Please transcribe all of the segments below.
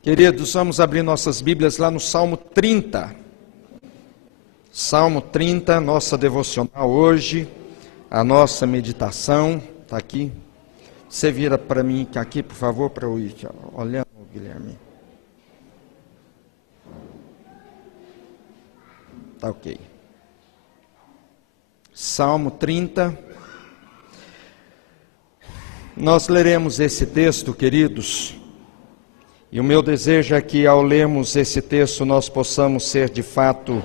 Queridos, vamos abrir nossas Bíblias lá no Salmo 30. Salmo 30, nossa devocional hoje, a nossa meditação, está aqui. Você vira para mim aqui, por favor, para eu ir olhando, Guilherme. Está ok. Salmo 30. Nós leremos esse texto, queridos, e o meu desejo é que ao lermos esse texto nós possamos ser de fato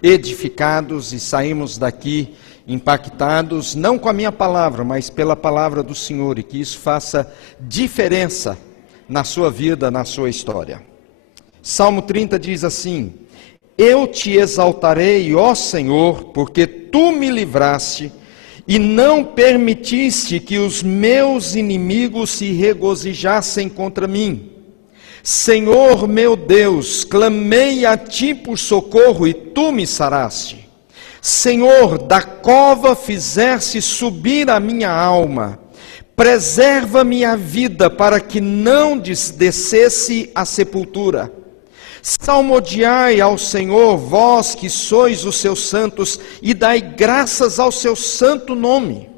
edificados e saímos daqui impactados, não com a minha palavra, mas pela palavra do Senhor, e que isso faça diferença na sua vida, na sua história. Salmo 30 diz assim: Eu te exaltarei, ó Senhor, porque tu me livraste e não permitiste que os meus inimigos se regozijassem contra mim. Senhor meu Deus, clamei a ti por socorro e tu me saraste. Senhor, da cova fizeste subir a minha alma. Preserva-me a vida para que não descesse à sepultura. Salmodiai ao Senhor, vós que sois os seus santos, e dai graças ao seu santo nome.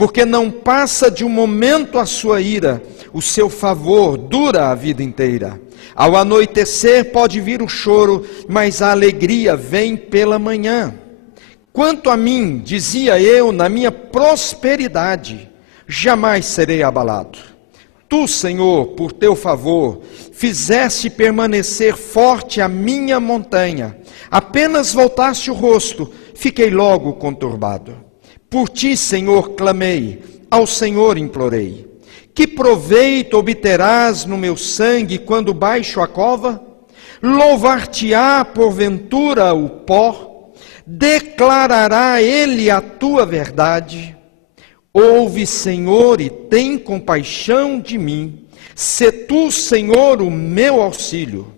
Porque não passa de um momento a sua ira, o seu favor dura a vida inteira. Ao anoitecer pode vir o choro, mas a alegria vem pela manhã. Quanto a mim, dizia eu na minha prosperidade, jamais serei abalado. Tu, Senhor, por teu favor, fizeste permanecer forte a minha montanha. Apenas voltaste o rosto, fiquei logo conturbado. Por ti, Senhor, clamei, ao Senhor implorei. Que proveito obterás no meu sangue quando baixo a cova? Louvar-te-á porventura o pó? Declarará ele a tua verdade? Ouve, Senhor, e tem compaixão de mim. Sê tu, Senhor, o meu auxílio.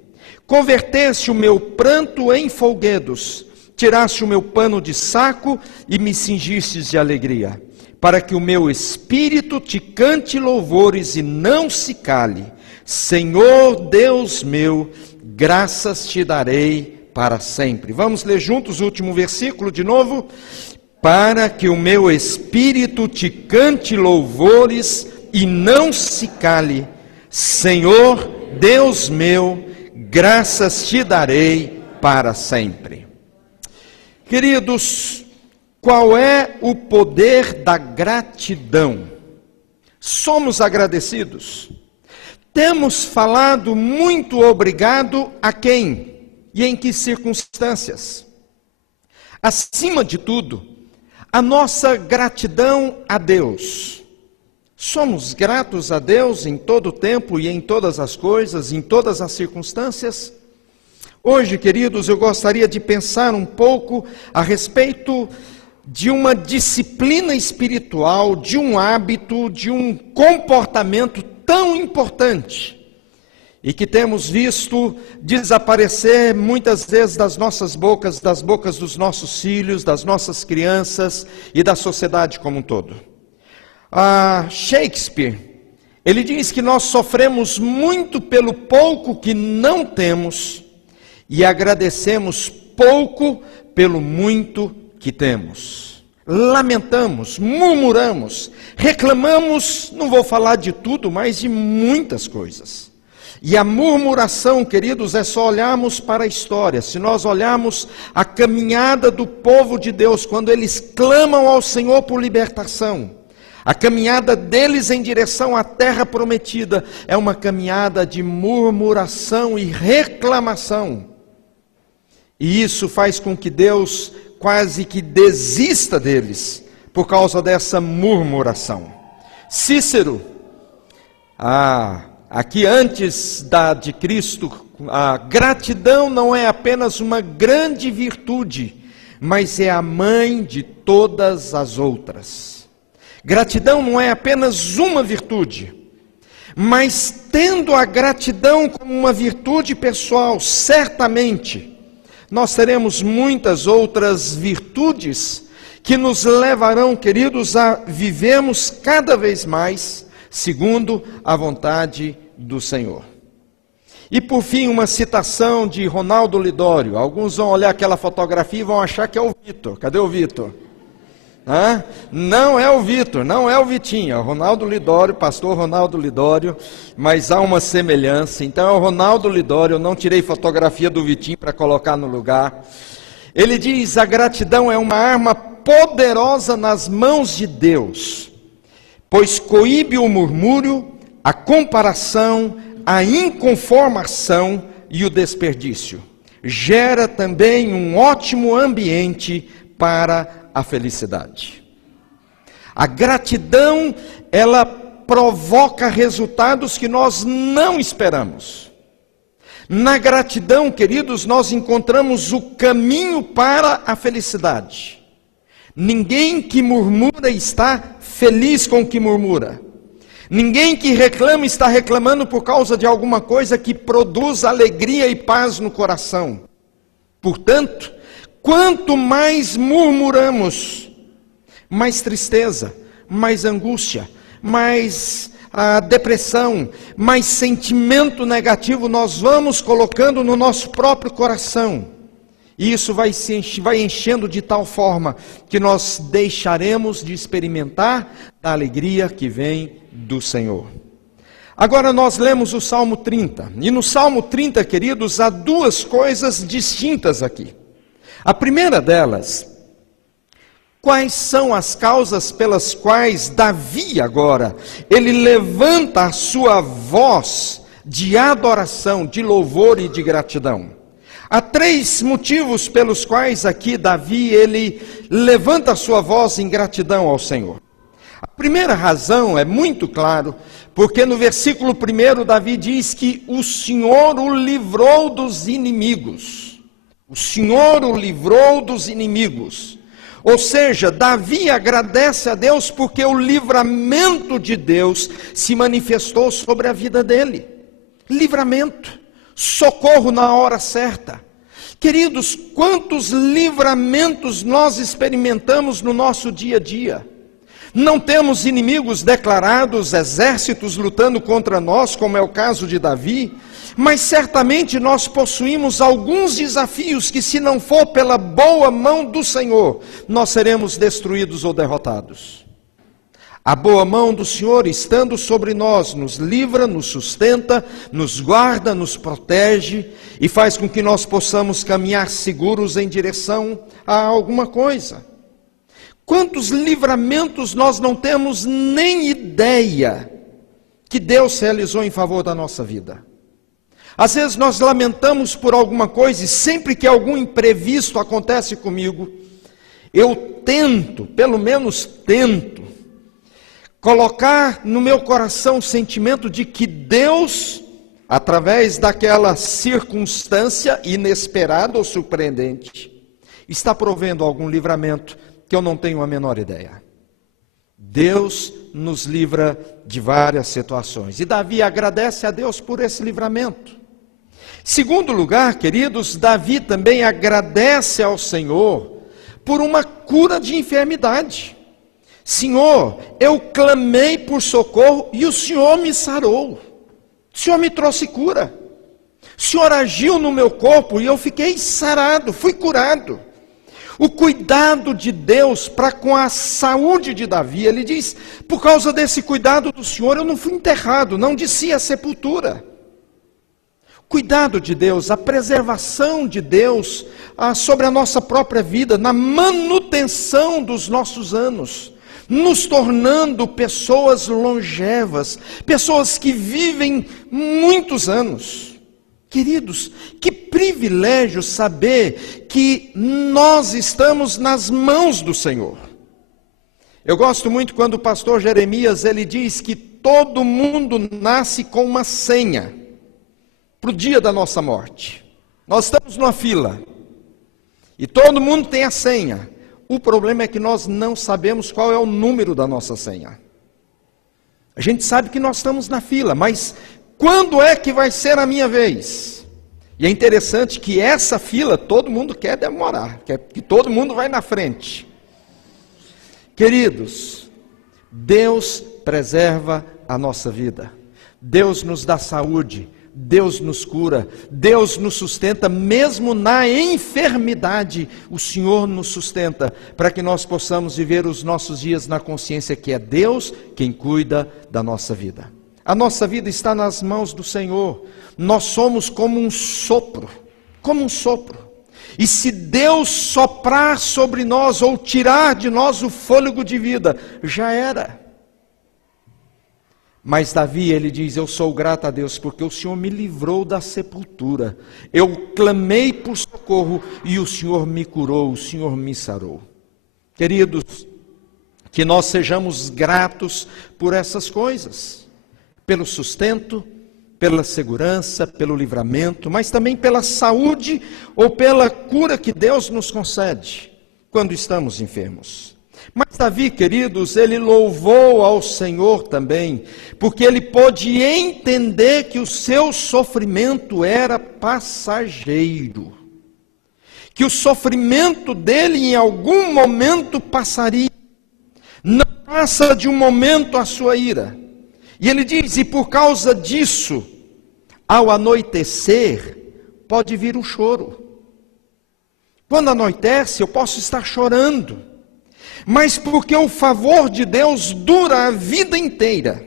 Converteste o meu pranto em folguedos. Tiraste o meu pano de saco e me cingistes de alegria, para que o meu espírito te cante louvores e não se cale. Senhor Deus meu, graças te darei para sempre. Vamos ler juntos o último versículo de novo? Para que o meu espírito te cante louvores e não se cale. Senhor Deus meu, graças te darei para sempre. Queridos, qual é o poder da gratidão? Somos agradecidos? Temos falado muito obrigado a quem? E em que circunstâncias? Acima de tudo, a nossa gratidão a Deus. Somos gratos a Deus em todo o tempo e em todas as coisas, em todas as circunstâncias? Hoje, queridos, eu gostaria de pensar um pouco a respeito de uma disciplina espiritual, de um hábito, de um comportamento tão importante e que temos visto desaparecer muitas vezes das nossas bocas, das bocas dos nossos filhos, das nossas crianças e da sociedade como um todo. Shakespeare, ele diz que nós sofremos muito pelo pouco que não temos e agradecemos pouco pelo muito que temos. Lamentamos, murmuramos, reclamamos, não vou falar de tudo, mas de muitas coisas. E a murmuração, queridos, é só olharmos para a história. Se nós olharmos a caminhada do povo de Deus, quando eles clamam ao Senhor por libertação, a caminhada deles em direção à terra prometida é uma caminhada de murmuração e reclamação. E isso faz com que Deus quase que desista deles por causa dessa murmuração. Cícero, aqui antes de Cristo, a gratidão não é apenas uma grande virtude, mas é a mãe de todas as outras. Gratidão não é apenas uma virtude, mas tendo a gratidão como uma virtude pessoal, certamente nós teremos muitas outras virtudes que nos levarão, queridos, a vivermos cada vez mais segundo a vontade do Senhor. E por fim, uma citação de Ronaldo Lidório. Alguns vão olhar aquela fotografia e vão achar que é o Vitor. Cadê o Vitor? Não é o Vitor, não é o Vitinho, é o Ronaldo Lidório, pastor Ronaldo Lidório, mas há uma semelhança. Então é o Ronaldo Lidório, eu não tirei fotografia do Vitinho para colocar no lugar. Ele diz: a gratidão é uma arma poderosa nas mãos de Deus, pois coíbe o murmúrio, a comparação, a inconformação e o desperdício. Gera também um ótimo ambiente para a felicidade. A gratidão, ela provoca resultados que nós não esperamos. Na gratidão, queridos, nós encontramos o caminho para a felicidade. Ninguém que murmura está feliz com o que murmura. Ninguém que reclama está reclamando por causa de alguma coisa que produz alegria e paz no coração. Portanto, quanto mais murmuramos, mais tristeza, mais angústia, mais depressão, mais sentimento negativo nós vamos colocando no nosso próprio coração. E isso vai enchendo de tal forma que nós deixaremos de experimentar a alegria que vem do Senhor. Agora nós lemos o Salmo 30. E no Salmo 30, queridos, há duas coisas distintas aqui. A primeira delas, quais são as causas pelas quais Davi agora, ele levanta a sua voz de adoração, de louvor e de gratidão? Há três motivos pelos quais aqui Davi, ele levanta a sua voz em gratidão ao Senhor. A primeira razão é muito claro, porque no versículo 1 Davi diz que o Senhor o livrou dos inimigos. O Senhor o livrou dos inimigos. Ou seja, Davi agradece a Deus porque o livramento de Deus se manifestou sobre a vida dele. Livramento, socorro na hora certa. Queridos, quantos livramentos nós experimentamos no nosso dia a dia? Não temos inimigos declarados, exércitos lutando contra nós, como é o caso de Davi, mas certamente nós possuímos alguns desafios que, se não for pela boa mão do Senhor, nós seremos destruídos ou derrotados. A boa mão do Senhor, estando sobre nós, nos livra, nos sustenta, nos guarda, nos protege e faz com que nós possamos caminhar seguros em direção a alguma coisa. Quantos livramentos nós não temos nem ideia que Deus realizou em favor da nossa vida? Às vezes nós lamentamos por alguma coisa e sempre que algum imprevisto acontece comigo, eu tento, pelo menos tento, colocar no meu coração o sentimento de que Deus, através daquela circunstância inesperada ou surpreendente, está provendo algum livramento que eu não tenho a menor ideia. Deus nos livra de várias situações. E Davi agradece a Deus por esse livramento. Segundo lugar, queridos, Davi também agradece ao Senhor por uma cura de enfermidade. Senhor, eu clamei por socorro e o Senhor me sarou. O Senhor me trouxe cura. O Senhor agiu no meu corpo e eu fiquei sarado, fui curado. O cuidado de Deus para com a saúde de Davi, ele diz, por causa desse cuidado do Senhor, eu não fui enterrado, não desci à sepultura. Cuidado de Deus, a preservação de Deus sobre a nossa própria vida, na manutenção dos nossos anos, nos tornando pessoas longevas, pessoas que vivem muitos anos. Queridos, que privilégio saber que nós estamos nas mãos do Senhor. Eu gosto muito quando o pastor Jeremias, ele diz que todo mundo nasce com uma senha para o dia da nossa morte. Nós estamos numa fila e todo mundo tem a senha. O problema é que nós não sabemos qual é o número da nossa senha. A gente sabe que nós estamos na fila, mas quando é que vai ser a minha vez? E é interessante que essa fila todo mundo quer demorar, que todo mundo vai na frente. Queridos, Deus preserva a nossa vida. Deus nos dá saúde, Deus nos cura, Deus nos sustenta, mesmo na enfermidade, o Senhor nos sustenta, para que nós possamos viver os nossos dias na consciência que é Deus quem cuida da nossa vida. A nossa vida está nas mãos do Senhor, nós somos como um sopro, e se Deus soprar sobre nós, ou tirar de nós o fôlego de vida, já era. Mas Davi, ele diz, eu sou grato a Deus, porque o Senhor me livrou da sepultura, eu clamei por socorro, e o Senhor me curou, o Senhor me sarou. Queridos, que nós sejamos gratos por essas coisas, pelo sustento, pela segurança, pelo livramento, mas também pela saúde, ou pela cura que Deus nos concede, quando estamos enfermos. Mas Davi, queridos, ele louvou ao Senhor também, porque ele pôde entender que o seu sofrimento era passageiro, que o sofrimento dele em algum momento passaria, não passa de um momento a sua ira. E ele diz, e por causa disso, ao anoitecer, pode vir um choro. Quando anoitece, eu posso estar chorando, mas porque o favor de Deus dura a vida inteira,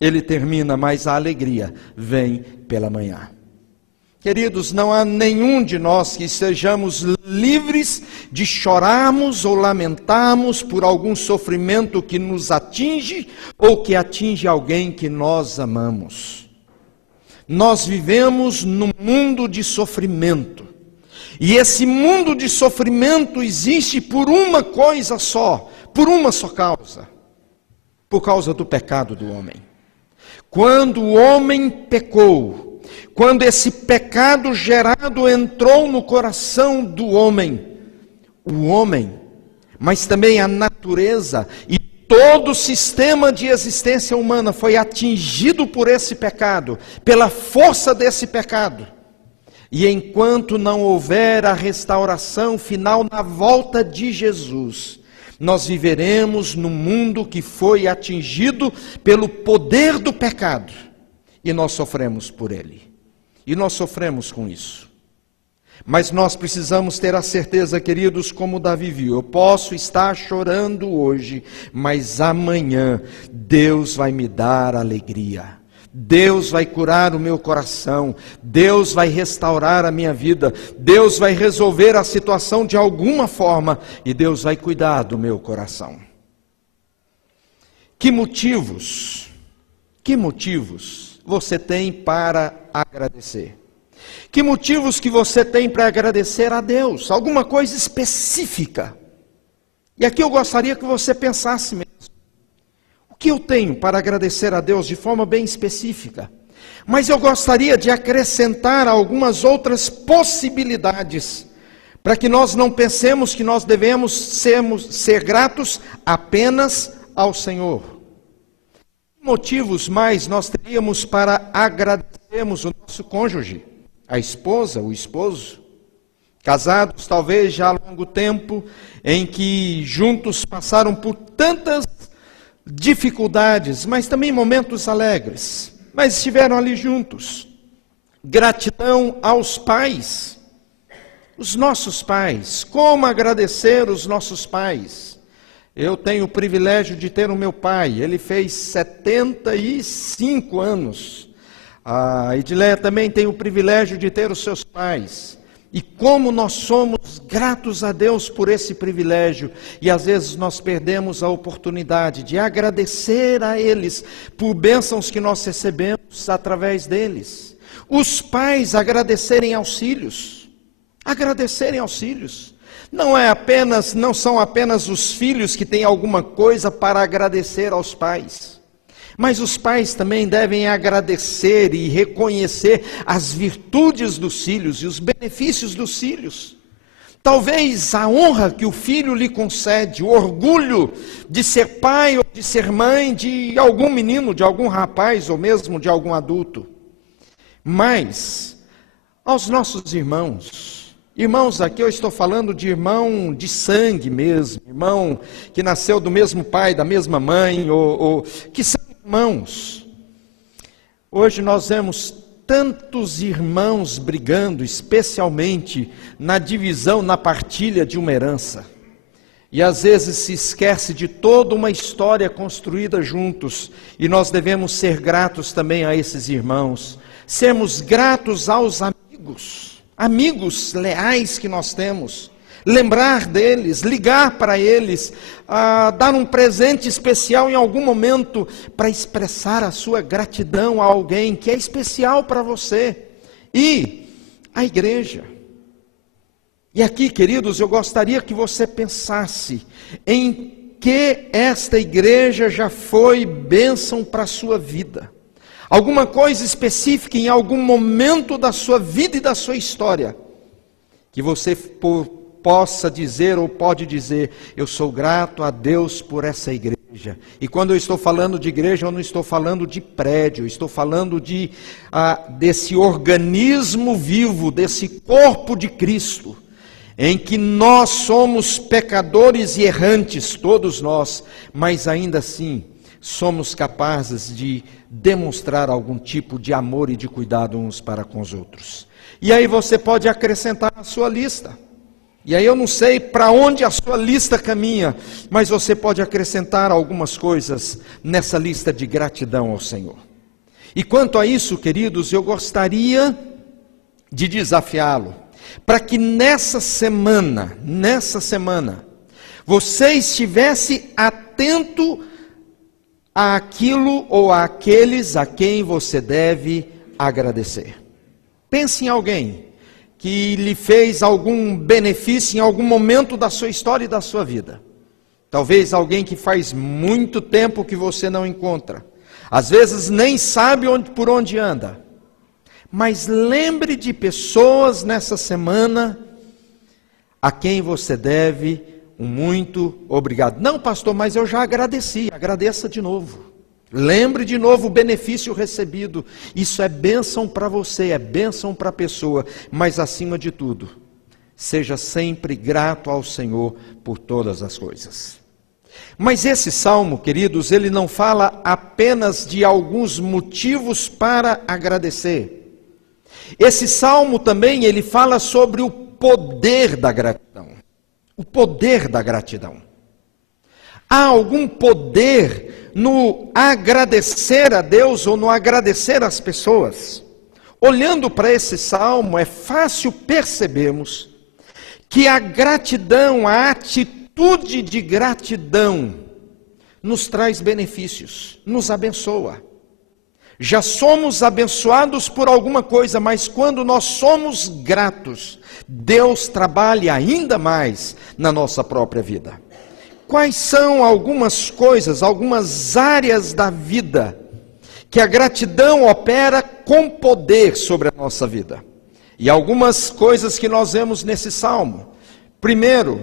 ele termina, mas a alegria vem pela manhã. Queridos, não há nenhum de nós que estejamos livres de chorarmos ou lamentarmos por algum sofrimento que nos atinge ou que atinge alguém que nós amamos. Nós vivemos num mundo de sofrimento. E esse mundo de sofrimento existe por uma coisa só, por uma só causa, por causa do pecado do homem. Quando o homem pecou, quando esse pecado gerado entrou no coração do homem, o homem, mas também a natureza e todo o sistema de existência humana foi atingido por esse pecado, pela força desse pecado. E enquanto não houver a restauração final na volta de Jesus, nós viveremos num mundo que foi atingido pelo poder do pecado, e nós sofremos por ele, e nós sofremos com isso. Mas nós precisamos ter a certeza, queridos, como Davi viu, eu posso estar chorando hoje, mas amanhã Deus vai me dar alegria. Deus vai curar o meu coração, Deus vai restaurar a minha vida, Deus vai resolver a situação de alguma forma, e Deus vai cuidar do meu coração. Que motivos você tem para agradecer? Que motivos que você tem para agradecer a Deus? Alguma coisa específica. E aqui eu gostaria que você pensasse mesmo. O que eu tenho para agradecer a Deus de forma bem específica? Mas eu gostaria de acrescentar algumas outras possibilidades, para que nós não pensemos que nós devemos ser gratos apenas ao Senhor. Que motivos mais nós teríamos para agradecermos o nosso cônjuge, a esposa, o esposo? Casados talvez já há longo tempo, em que juntos passaram por tantas dificuldades, mas também momentos alegres, mas estiveram ali juntos. Gratidão aos pais, os nossos pais. Como agradecer os nossos pais? Eu tenho o privilégio de ter o meu pai, ele fez 75 anos. A Edileia também tem o privilégio de ter os seus pais. E como nós somos gratos a Deus por esse privilégio, e às vezes nós perdemos a oportunidade de agradecer a eles por bênçãos que nós recebemos através deles. Os pais agradecerem aos filhos, não são apenas os filhos que têm alguma coisa para agradecer aos pais. Mas os pais também devem agradecer e reconhecer as virtudes dos filhos e os benefícios dos filhos. Talvez a honra que o filho lhe concede, o orgulho de ser pai ou de ser mãe de algum menino, de algum rapaz ou mesmo de algum adulto. Mas aos nossos irmãos, aqui eu estou falando de irmão de sangue mesmo, irmão que nasceu do mesmo pai, da mesma mãe, ou que são irmãos. Hoje nós vemos tantos irmãos brigando, especialmente na divisão, na partilha de uma herança. E às vezes se esquece de toda uma história construída juntos. E nós devemos ser gratos também a esses irmãos. Sermos gratos aos amigos, amigos leais que nós temos. Lembrar deles, ligar para eles, dar um presente especial em algum momento para expressar a sua gratidão a alguém que é especial para você. E a igreja. E aqui, queridos, eu gostaria que você pensasse em que esta igreja já foi bênção para a sua vida. Alguma coisa específica em algum momento da sua vida e da sua história, que você possa dizer ou pode dizer: eu sou grato a Deus por essa igreja. E quando eu estou falando de igreja, eu não estou falando de prédio, eu estou falando desse organismo vivo, desse corpo de Cristo, em que nós somos pecadores e errantes, todos nós, mas ainda assim somos capazes de demonstrar algum tipo de amor e de cuidado uns para com os outros. E aí você pode acrescentar na sua lista. E aí eu não sei para onde a sua lista caminha, mas você pode acrescentar algumas coisas nessa lista de gratidão ao Senhor. E quanto a isso, queridos, eu gostaria de desafiá-lo, para que nessa semana, você estivesse atento àquilo ou àqueles a quem você deve agradecer. Pense em alguém que lhe fez algum benefício em algum momento da sua história e da sua vida. Talvez alguém que faz muito tempo que você não encontra. Às vezes nem sabe por onde anda. Mas lembre de pessoas nessa semana a quem você deve um muito obrigado. Não, pastor, mas eu já agradeci. Agradeça de novo. Lembre de novo o benefício recebido. Isso é bênção para você, é bênção para a pessoa. Mas acima de tudo, seja sempre grato ao Senhor por todas as coisas. Mas esse salmo, queridos, ele não fala apenas de alguns motivos para agradecer. Esse salmo também, ele fala sobre o poder da gratidão. O poder da gratidão. Há algum poder no agradecer a Deus ou no agradecer às pessoas? Olhando para esse salmo, é fácil percebermos que a gratidão, a atitude de gratidão, nos traz benefícios, nos abençoa. Já somos abençoados por alguma coisa, mas quando nós somos gratos, Deus trabalha ainda mais na nossa própria vida. Quais são algumas coisas, algumas áreas da vida que a gratidão opera com poder sobre a nossa vida? E algumas coisas que nós vemos nesse salmo. Primeiro,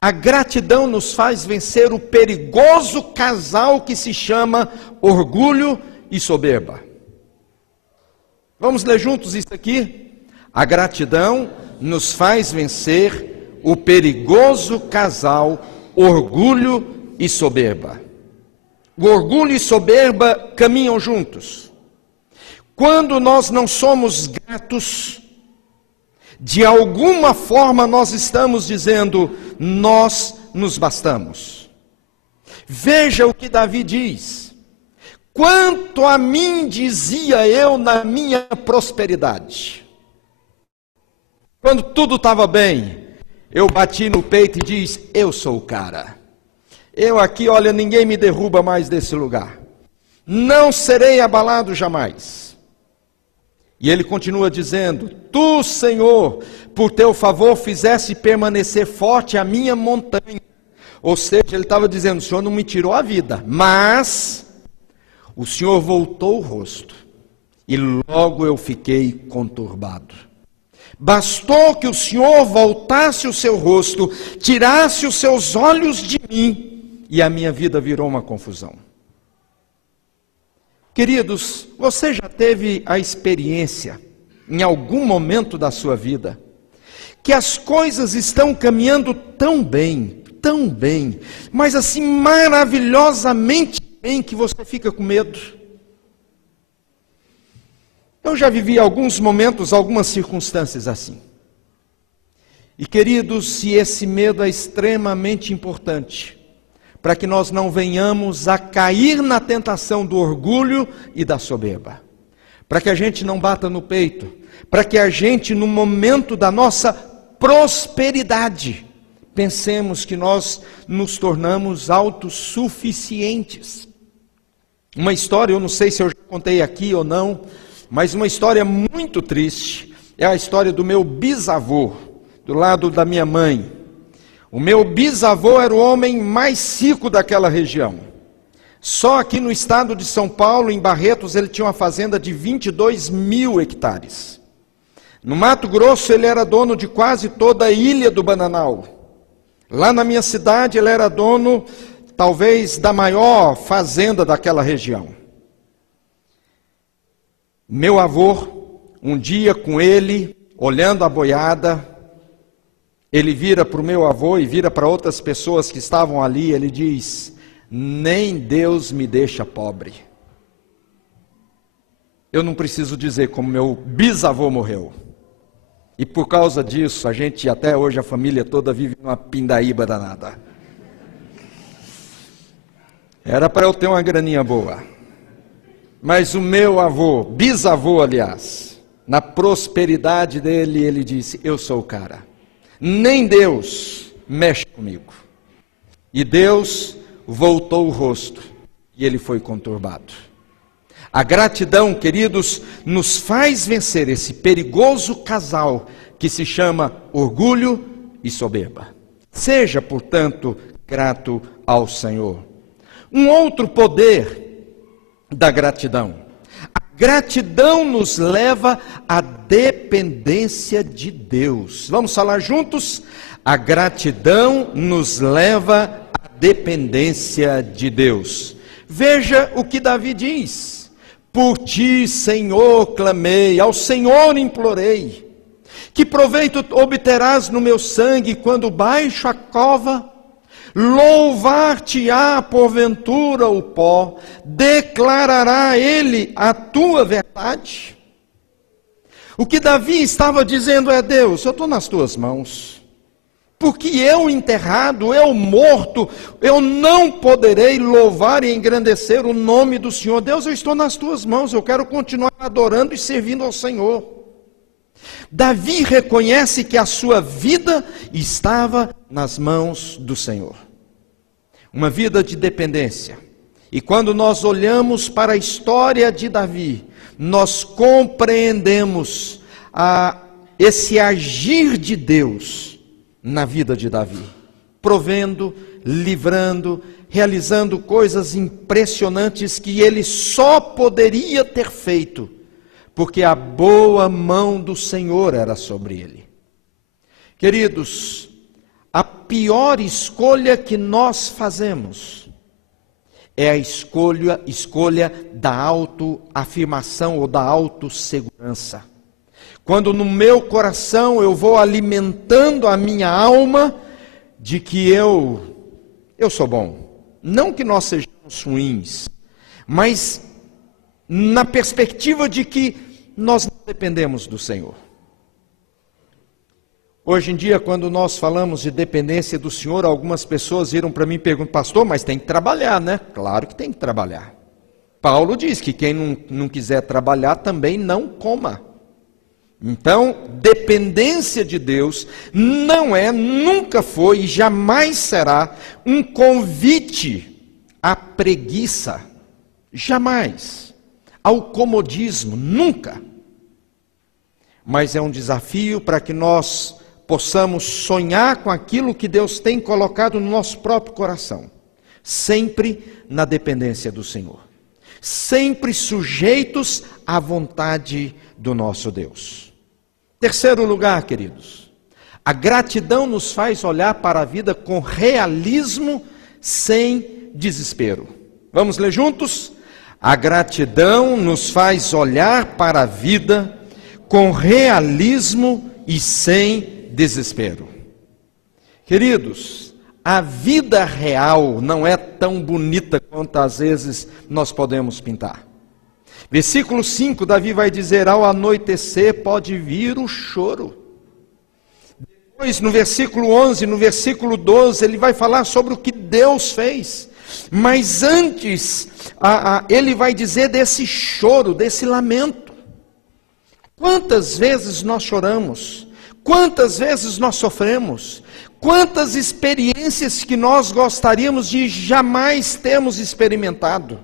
a gratidão nos faz vencer o perigoso casal que se chama orgulho e soberba. Vamos ler juntos isso aqui? A gratidão nos faz vencer o perigoso casal orgulho e soberba. O orgulho e soberba caminham juntos. Quando nós não somos gratos, de alguma forma nós estamos dizendo: nós nos bastamos. Veja o que Davi diz: quanto a mim, dizia eu na minha prosperidade. Quando tudo estava bem, eu bati no peito e diz: eu sou o cara. Eu aqui, olha, ninguém me derruba mais desse lugar. Não serei abalado jamais. E ele continua dizendo: tu, Senhor, por teu favor fizeste permanecer forte a minha montanha. Ou seja, ele estava dizendo: o Senhor não me tirou a vida, mas o Senhor voltou o rosto, e logo eu fiquei conturbado. Bastou que o Senhor voltasse o seu rosto, tirasse os seus olhos de mim, e a minha vida virou uma confusão. Queridos, você já teve a experiência, em algum momento da sua vida, que as coisas estão caminhando tão bem, mas assim maravilhosamente bem, que você fica com medo? Eu já vivi alguns momentos, algumas circunstâncias assim. E queridos, se esse medo é extremamente importante, para que nós não venhamos a cair na tentação do orgulho e da soberba, para que a gente não bata no peito, para que a gente, no momento da nossa prosperidade, pensemos que nós nos tornamos autossuficientes. Uma história, eu não sei se eu já contei aqui ou não, mas uma história muito triste, é a história do meu bisavô, do lado da minha mãe. O meu bisavô era o homem mais rico daquela região. Só aqui no estado de São Paulo, em Barretos, ele tinha uma fazenda de 22 mil hectares. No Mato Grosso, ele era dono de quase toda a ilha do Bananal. Lá na minha cidade, ele era dono, talvez, da maior fazenda daquela região. Meu avô, um dia com ele, olhando a boiada, ele vira para o meu avô e vira para outras pessoas que estavam ali, ele diz: nem Deus me deixa pobre. Eu não preciso dizer como meu bisavô morreu. E por causa disso, a gente, até hoje, a família toda vive numa pindaíba danada. Era para eu ter uma graninha boa. Mas o meu avô, bisavô aliás, na prosperidade dele, ele disse: eu sou o cara. Nem Deus mexe comigo. E Deus voltou o rosto e ele foi conturbado. A gratidão, queridos, nos faz vencer esse perigoso casal que se chama orgulho e soberba. Seja, portanto, grato ao Senhor. Um outro poder da gratidão. A gratidão nos leva à dependência de Deus. Vamos falar juntos? A gratidão nos leva à dependência de Deus. Veja o que Davi diz: por ti, Senhor, clamei, ao Senhor implorei. Que proveito obterás no meu sangue quando baixo a cova? Louvar-te-á porventura o pó, declarará ele a tua verdade. O que Davi estava dizendo é: Deus, eu estou nas tuas mãos, porque eu enterrado, eu morto, eu não poderei louvar e engrandecer o nome do Senhor. Deus, eu estou nas tuas mãos, eu quero continuar adorando e servindo ao Senhor. Davi reconhece que a sua vida estava nas mãos do Senhor. Uma vida de dependência. E quando nós olhamos para a história de Davi, nós compreendemos esse agir de Deus na vida de Davi, provendo, livrando, realizando coisas impressionantes que ele só poderia ter feito, porque a boa mão do Senhor era sobre ele. Queridos, a pior escolha que nós fazemos é a escolha da autoafirmação ou da autossegurança. Quando no meu coração eu vou alimentando a minha alma de que eu sou bom. Não que nós sejamos ruins, mas na perspectiva de que nós não dependemos do Senhor. Hoje em dia, quando nós falamos de dependência do Senhor, algumas pessoas viram para mim e perguntam: pastor, mas tem que trabalhar, né? Claro que tem que trabalhar. Paulo diz que quem não quiser trabalhar também não coma. Então, dependência de Deus não é, nunca foi e jamais será um convite à preguiça. Jamais. Ao comodismo, nunca. Mas é um desafio para que nós possamos sonhar com aquilo que Deus tem colocado no nosso próprio coração, sempre na dependência do Senhor, sempre sujeitos à vontade do nosso Deus. Terceiro lugar, queridos, a gratidão nos faz olhar para a vida com realismo, sem desespero. Vamos ler juntos? A gratidão nos faz olhar para a vida com realismo e sem desespero. Queridos, a vida real não é tão bonita quanto às vezes nós podemos pintar. Versículo 5, Davi vai dizer: ao anoitecer pode vir o choro. Depois, no versículo 11, no versículo 12, ele vai falar sobre o que Deus fez. Mas antes, ele vai dizer desse choro, desse lamento. Quantas vezes nós choramos? Quantas vezes nós sofremos? Quantas experiências que nós gostaríamos de jamais termos experimentado?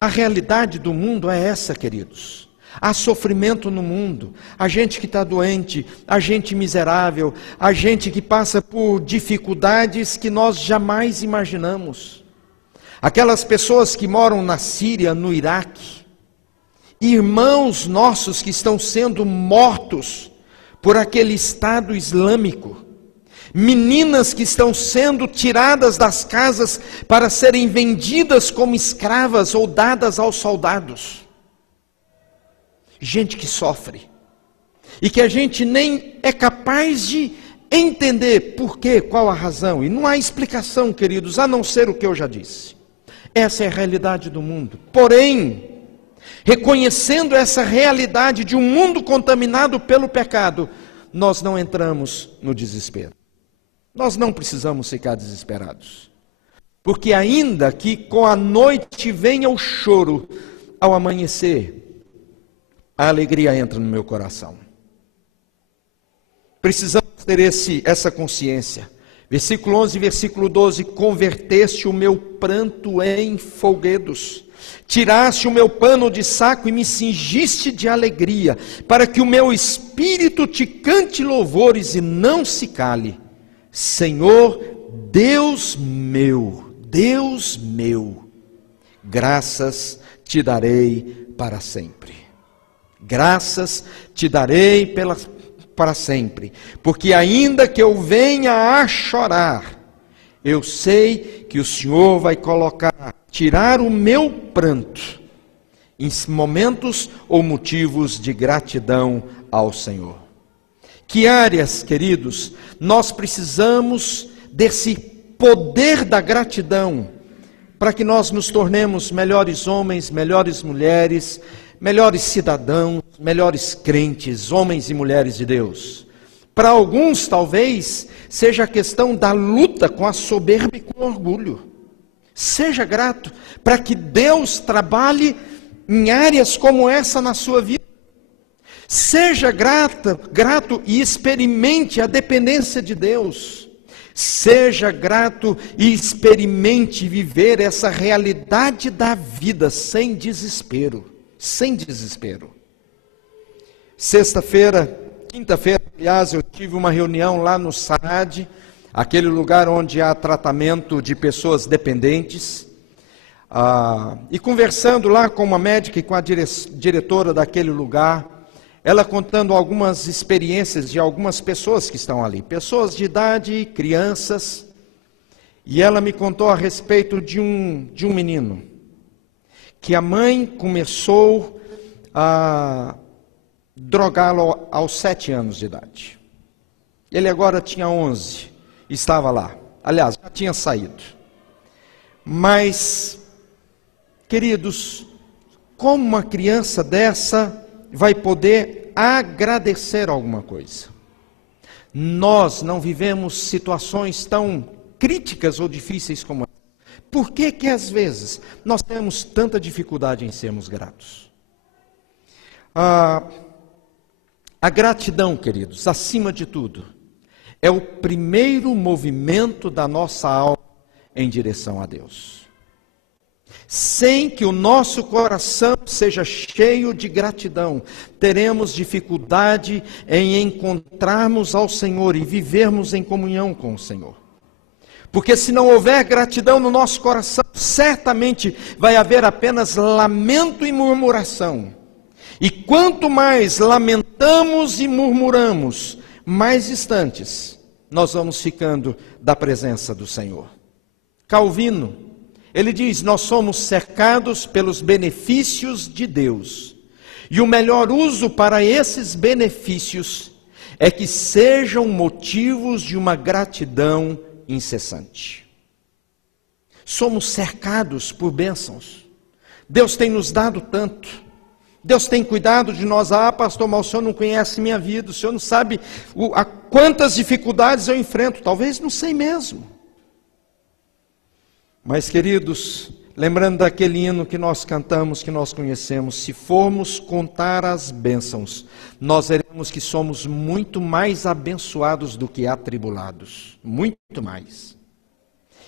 A realidade do mundo é essa, queridos. Há sofrimento no mundo, há gente que está doente, há gente miserável, há gente que passa por dificuldades que nós jamais imaginamos. Aquelas pessoas que moram na Síria, no Iraque, irmãos nossos que estão sendo mortos por aquele Estado Islâmico, meninas que estão sendo tiradas das casas para serem vendidas como escravas ou dadas aos soldados. Gente que sofre, e que a gente nem é capaz de entender por quê, qual a razão, e não há explicação, queridos, a não ser o que eu já disse. Essa é a realidade do mundo. Porém, reconhecendo essa realidade de um mundo contaminado pelo pecado, nós não entramos no desespero. Nós não precisamos ficar desesperados, porque ainda que com a noite venha o choro, ao amanhecer, a alegria entra no meu coração. Precisamos ter essa consciência. Versículo 11, versículo 12: converteste o meu pranto em folguedos, tiraste o meu pano de saco e me cingiste de alegria, para que o meu espírito te cante louvores e não se cale. Senhor, Deus meu, graças te darei para sempre. Graças te darei para sempre, porque ainda que eu venha a chorar, eu sei que o Senhor vai tirar o meu pranto, em momentos ou motivos de gratidão ao Senhor. Que áreas, queridos, nós precisamos desse poder da gratidão, para que nós nos tornemos melhores homens, melhores mulheres, melhores cidadãos, melhores crentes, homens e mulheres de Deus. Para alguns, talvez, seja a questão da luta com a soberba e com o orgulho. Seja grato para que Deus trabalhe em áreas como essa na sua vida. Seja grato e experimente a dependência de Deus. Seja grato e experimente viver essa realidade da vida sem desespero. Sem desespero. Quinta-feira, aliás, eu tive uma reunião lá no SAD, aquele lugar onde há tratamento de pessoas dependentes, e conversando lá com uma médica e com a diretora daquele lugar, ela contando algumas experiências de algumas pessoas que estão ali, pessoas de idade, crianças, e ela me contou a respeito de um menino, que a mãe começou a drogá-lo aos 7 anos de idade. Ele agora tinha 11, estava lá. Aliás, já tinha saído. Mas, queridos, como uma criança dessa vai poder agradecer alguma coisa? Nós não vivemos situações tão críticas ou difíceis como essa. Por que que às vezes nós temos tanta dificuldade em sermos gratos? A gratidão, queridos, acima de tudo, é o primeiro movimento da nossa alma em direção a Deus. Sem que o nosso coração seja cheio de gratidão, teremos dificuldade em encontrarmos ao Senhor e vivermos em comunhão com o Senhor. Porque se não houver gratidão no nosso coração, certamente vai haver apenas lamento e murmuração. E quanto mais lamentamos e murmuramos, mais distantes nós vamos ficando da presença do Senhor. Calvino, ele diz: nós somos cercados pelos benefícios de Deus. E o melhor uso para esses benefícios é que sejam motivos de uma gratidão incessante. Somos cercados por bênçãos. Deus tem nos dado tanto. Deus tem cuidado de nós. Ah, pastor, mas o senhor não conhece minha vida, o senhor não sabe quantas dificuldades eu enfrento. Talvez não sei mesmo. Mas, queridos, lembrando daquele hino que nós cantamos, que nós conhecemos, se formos contar as bênçãos, nós veremos que somos muito mais abençoados do que atribulados. Muito mais.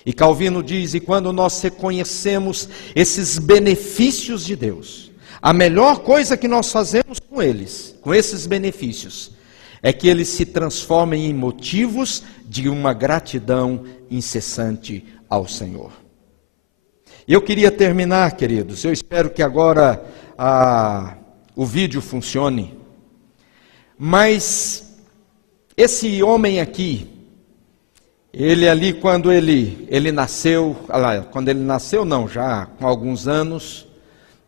E Calvino diz, e quando nós reconhecemos esses benefícios de Deus, a melhor coisa que nós fazemos com eles, com esses benefícios, é que eles se transformem em motivos de uma gratidão incessante ao Senhor. E eu queria terminar, queridos, eu espero que agora o vídeo funcione, mas esse homem aqui, ele ali quando ele nasceu, já com alguns anos,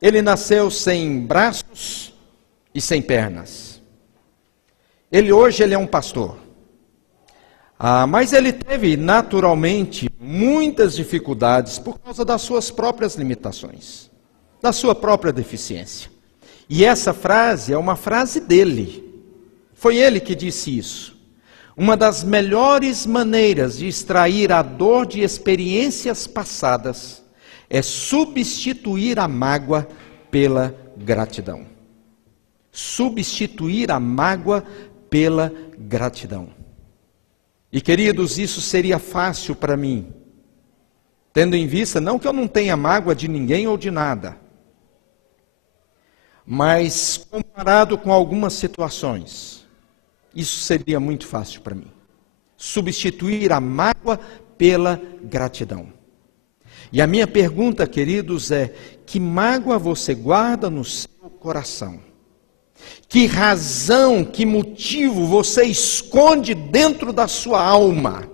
ele nasceu sem braços e sem pernas. Hoje ele é um pastor. Mas ele teve naturalmente muitas dificuldades por causa das suas próprias limitações, da sua própria deficiência. E essa frase é uma frase dele. Foi ele que disse isso. Uma das melhores maneiras de extrair a dor de experiências passadas é substituir a mágoa pela gratidão. Substituir a mágoa pela gratidão. E, queridos, isso seria fácil para mim, tendo em vista, não que eu não tenha mágoa de ninguém ou de nada, mas comparado com algumas situações, isso seria muito fácil para mim. Substituir a mágoa pela gratidão. E a minha pergunta, queridos, é: que mágoa você guarda no seu coração? Que razão, que motivo você esconde dentro da sua alma?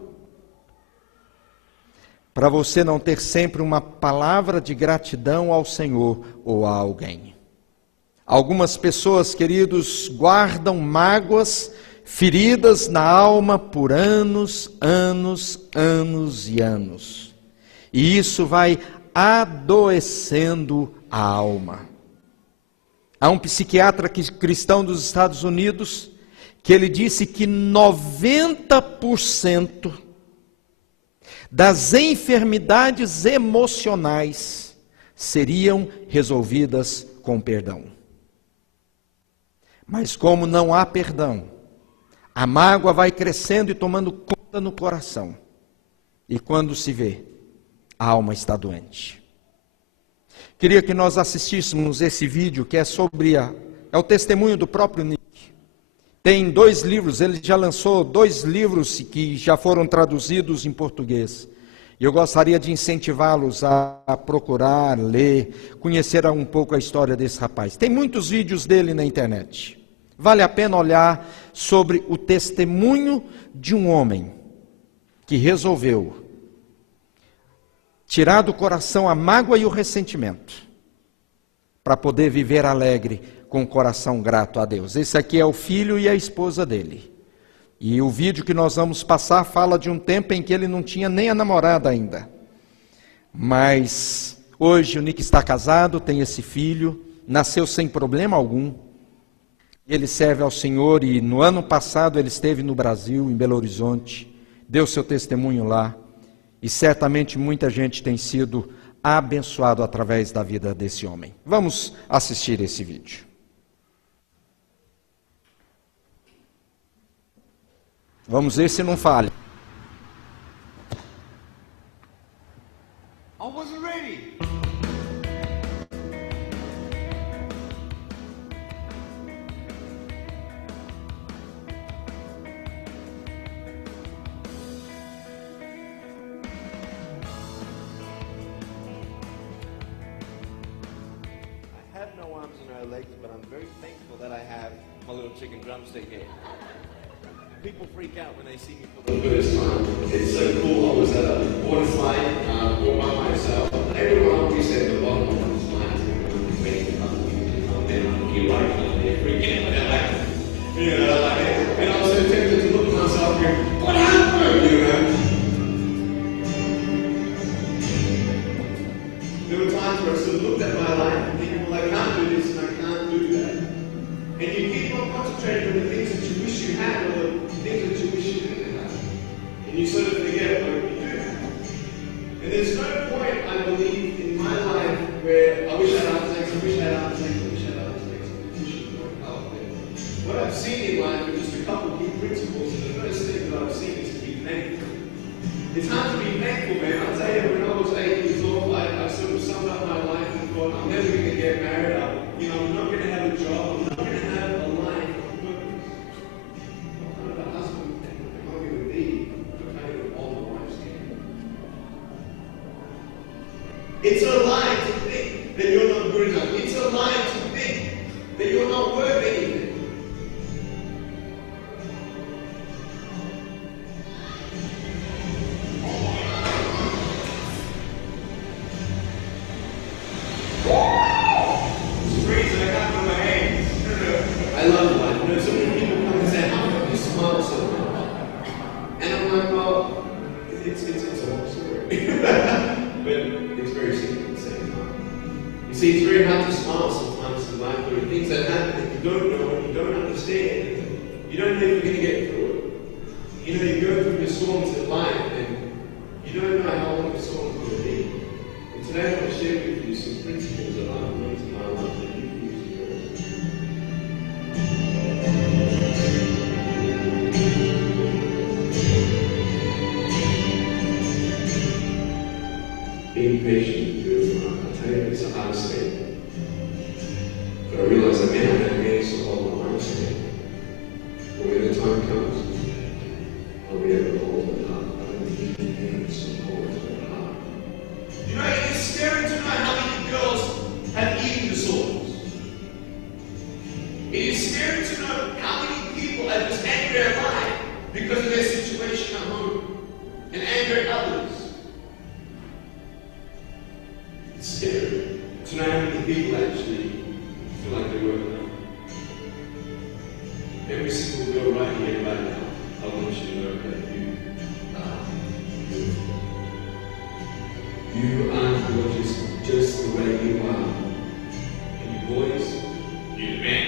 Para você não ter sempre uma palavra de gratidão ao Senhor ou a alguém. Algumas pessoas, queridos, guardam mágoas, feridas na alma por anos, anos, anos e anos. E isso vai adoecendo a alma. Há um psiquiatra cristão dos Estados Unidos que ele disse que 90% das enfermidades emocionais seriam resolvidas com perdão. Mas como não há perdão, a mágoa vai crescendo e tomando conta no coração. E quando se vê, a alma está doente. Queria que nós assistíssemos esse vídeo que é sobre é o testemunho do próprio Nick. Tem 2 livros, ele já lançou 2 livros que já foram traduzidos em português. E eu gostaria de incentivá-los a procurar, ler, conhecer um pouco a história desse rapaz. Tem muitos vídeos dele na internet. Vale a pena olhar sobre o testemunho de um homem que resolveu tirar do coração a mágoa e o ressentimento, para poder viver alegre, com o coração grato a Deus. Esse aqui é o filho e a esposa dele. E o vídeo que nós vamos passar fala de um tempo em que ele não tinha nem a namorada ainda. Mas hoje o Nick está casado, tem esse filho, nasceu sem problema algum. Ele serve ao Senhor e no ano passado ele esteve no Brasil, em Belo Horizonte, deu seu testemunho lá. E certamente muita gente tem sido abençoado através da vida desse homem. Vamos assistir esse vídeo. Vamos ver se não falha. I wasn't ready. Legs, but I'm very thankful that I have my little chicken drumstick here. People freak out when they see me for the first time. It's so cool. I was at a water slide all by myself. Everyone we said the bottom of the slide waiting for other people to come in. You like they're freaking out. They're like, you know, like, and I was so tempted to look at myself and go, what happened? You know? There were times where I sort of looked at my life on concentrating on the things that you wish you had or the things that you wish you didn't have. And you sort of forget what you do have. And there's no point, I believe, in my life where I wish I had other things, I wish I had other things, I wish I had other things, I wish it would help. What I've seen in life are just a couple of key principles, and the first thing that I've seen is to be thankful. It's hard to be thankful, man. I'll tell you, when I was 8 years old, I sort of summed up my life and thought, I'm never going to get married. I'm not going to have a job. I'm not going to have a life of purpose. What kind of a husband am I going to be if I don't all the wives can? It's a lie to think that you're not good enough. It's a lie to think that you're not worth anything. See, it's very hard to smile sometimes in life. There are things that happen that you don't know and you don't understand. You don't know if you're going to get through it. You know, you go through the storms of life and you don't know how long the storm's going to be. And today I want to share with you some principles that I've learned in my life that you can use in yours. Being patient. It's a hard state. But I realize that man, I made so hold on, I understand. But when the time comes, I'll be able to hold it up. I don't need to be so hold it up. You know, it is scary to know how many girls have eating disorders. It is scary to know how many people are just angry at life because of their situation at home and angry at others. It's scary to know how many people actually feel like they're working out. Every single girl right here, right now, I want you to know that you are beautiful. You are gorgeous just the way you are. And you boys, you're the man.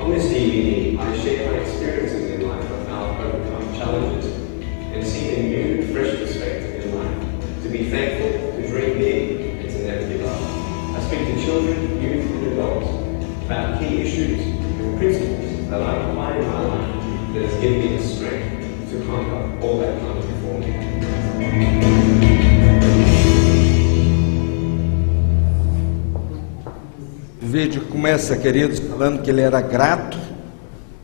On this DVD, I share my experiences in life of how I've overcome challenges and see a new, fresh perspective in life. To be thankful, to dream big, and to never give up. I speak to children, youth, and adults about key issues and principles that I apply in my life that has given me the strength to conquer all that comes before me. O vídeo começa, queridos, falando que ele era grato.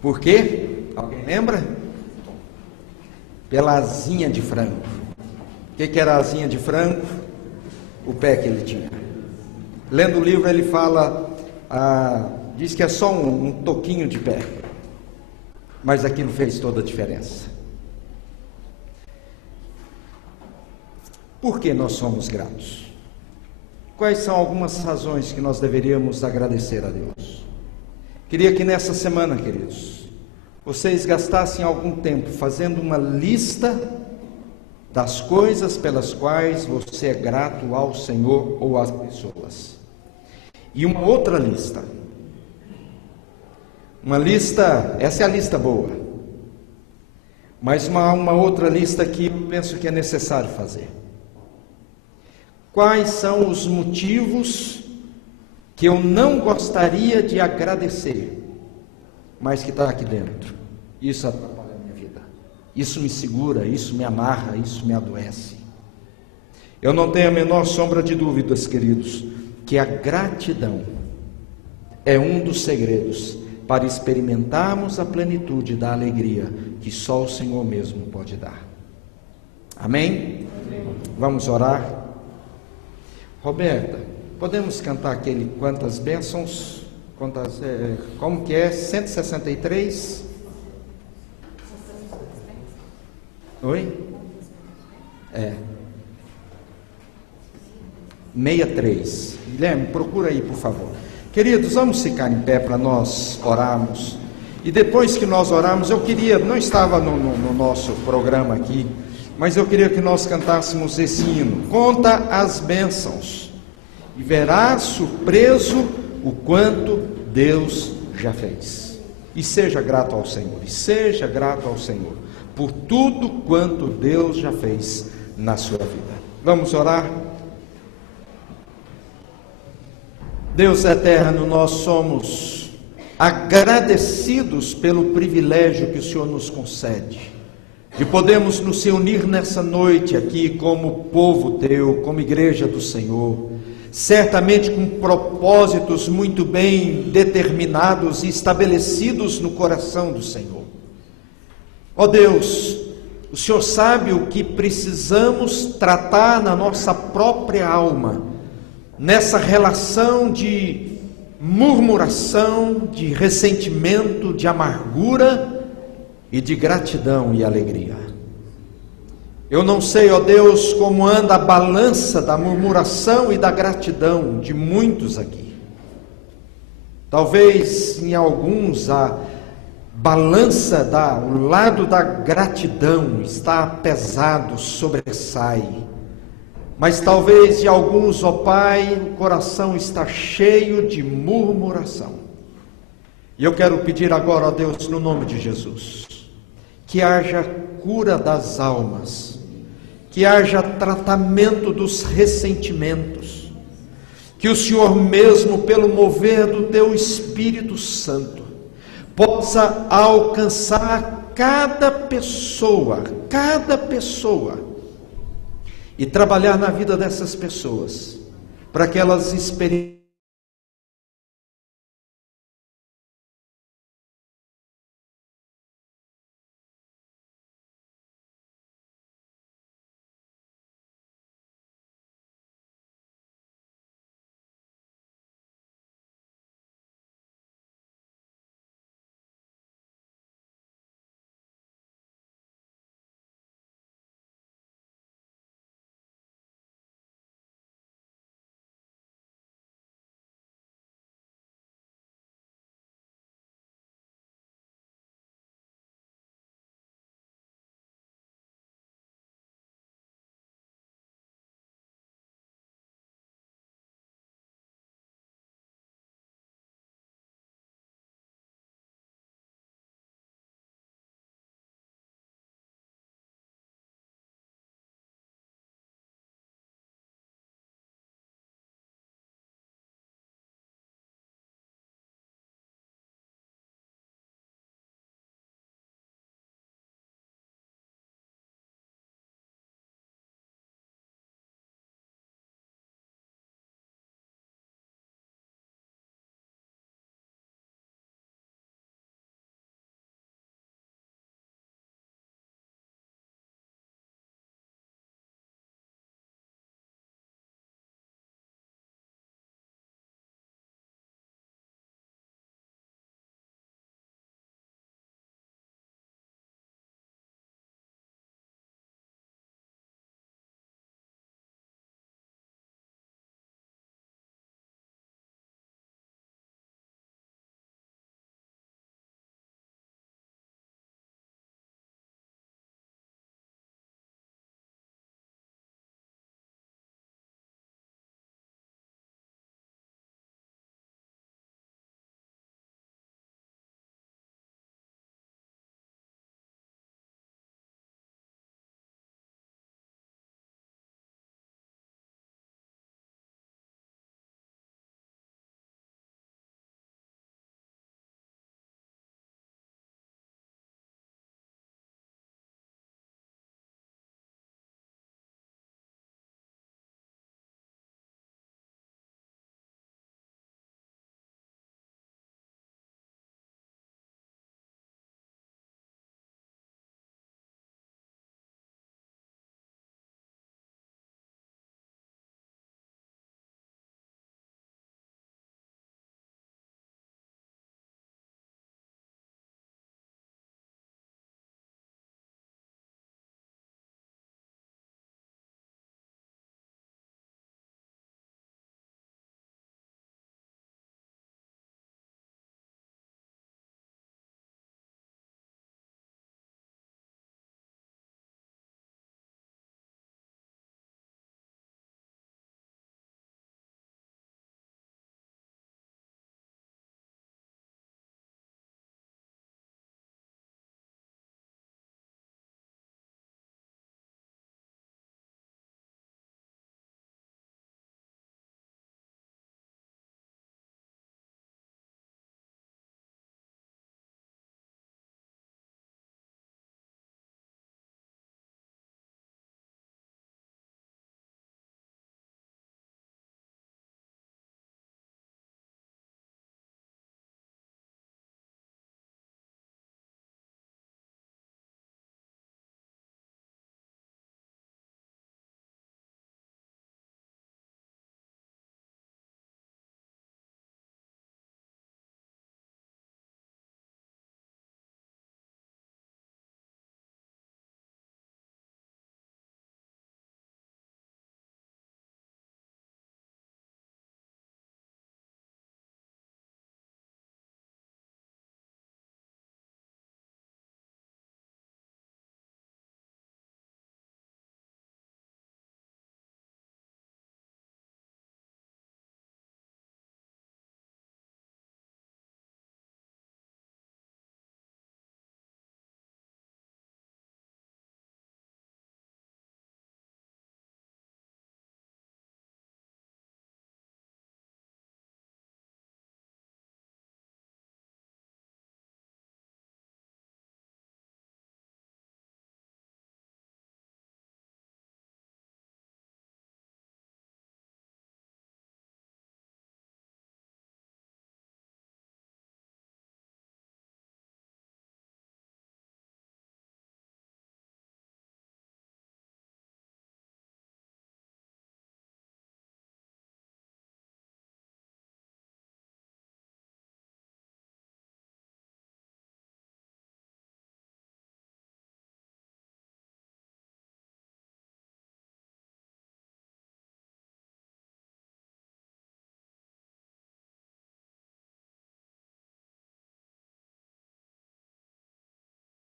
Por quê? Alguém lembra? Pela asinha de frango. O que era a asinha de frango? O pé que ele tinha. Lendo o livro, ele fala, diz que é só um toquinho de pé, mas aquilo fez toda a diferença. Por que nós somos gratos? Quais são algumas razões que nós deveríamos agradecer a Deus? Queria que nessa semana, queridos, vocês gastassem algum tempo fazendo uma lista das coisas pelas quais você é grato ao Senhor ou às pessoas. E uma outra lista. Uma lista, essa é a lista boa. Mas uma outra lista que eu penso que é necessário fazer. Quais são os motivos que eu não gostaria de agradecer, mas que está aqui dentro? Isso atrapalha a minha vida. Isso me segura, isso me amarra, isso me adoece. Eu não tenho a menor sombra de dúvidas, queridos, que a gratidão é um dos segredos para experimentarmos a plenitude da alegria que só o Senhor mesmo pode dar. Amém? Vamos orar. Roberta, podemos cantar aquele Quantas Bênçãos? Como que é? 163? Oi? 63. Guilherme, procura aí, por favor. Queridos, vamos ficar em pé para nós orarmos. E depois que nós orarmos, eu queria, não estava no nosso programa aqui, mas eu queria que nós cantássemos esse hino. Conta as bênçãos e verá surpreso o quanto Deus já fez. E seja grato ao Senhor, e seja grato ao Senhor por tudo quanto Deus já fez na sua vida. Vamos orar? Deus eterno, nós somos agradecidos pelo privilégio que o Senhor nos concede, de podermos nos reunir nessa noite aqui como povo teu, como igreja do Senhor, certamente com propósitos muito bem determinados e estabelecidos no coração do Senhor. Ó Deus, o Senhor sabe o que precisamos tratar na nossa própria alma, nessa relação de murmuração, de ressentimento, de amargura e de gratidão e alegria. Eu não sei, ó Deus, como anda a balança da murmuração e da gratidão de muitos aqui. Talvez em alguns a balança o lado da gratidão está pesado, sobressai. Mas talvez de alguns, ó Pai, o coração está cheio de murmuração. E eu quero pedir agora, ó Deus, no nome de Jesus, que haja cura das almas, que haja tratamento dos ressentimentos, que o Senhor mesmo, pelo mover do Teu Espírito Santo, possa alcançar cada pessoa, e trabalhar na vida dessas pessoas, para que elas experimentem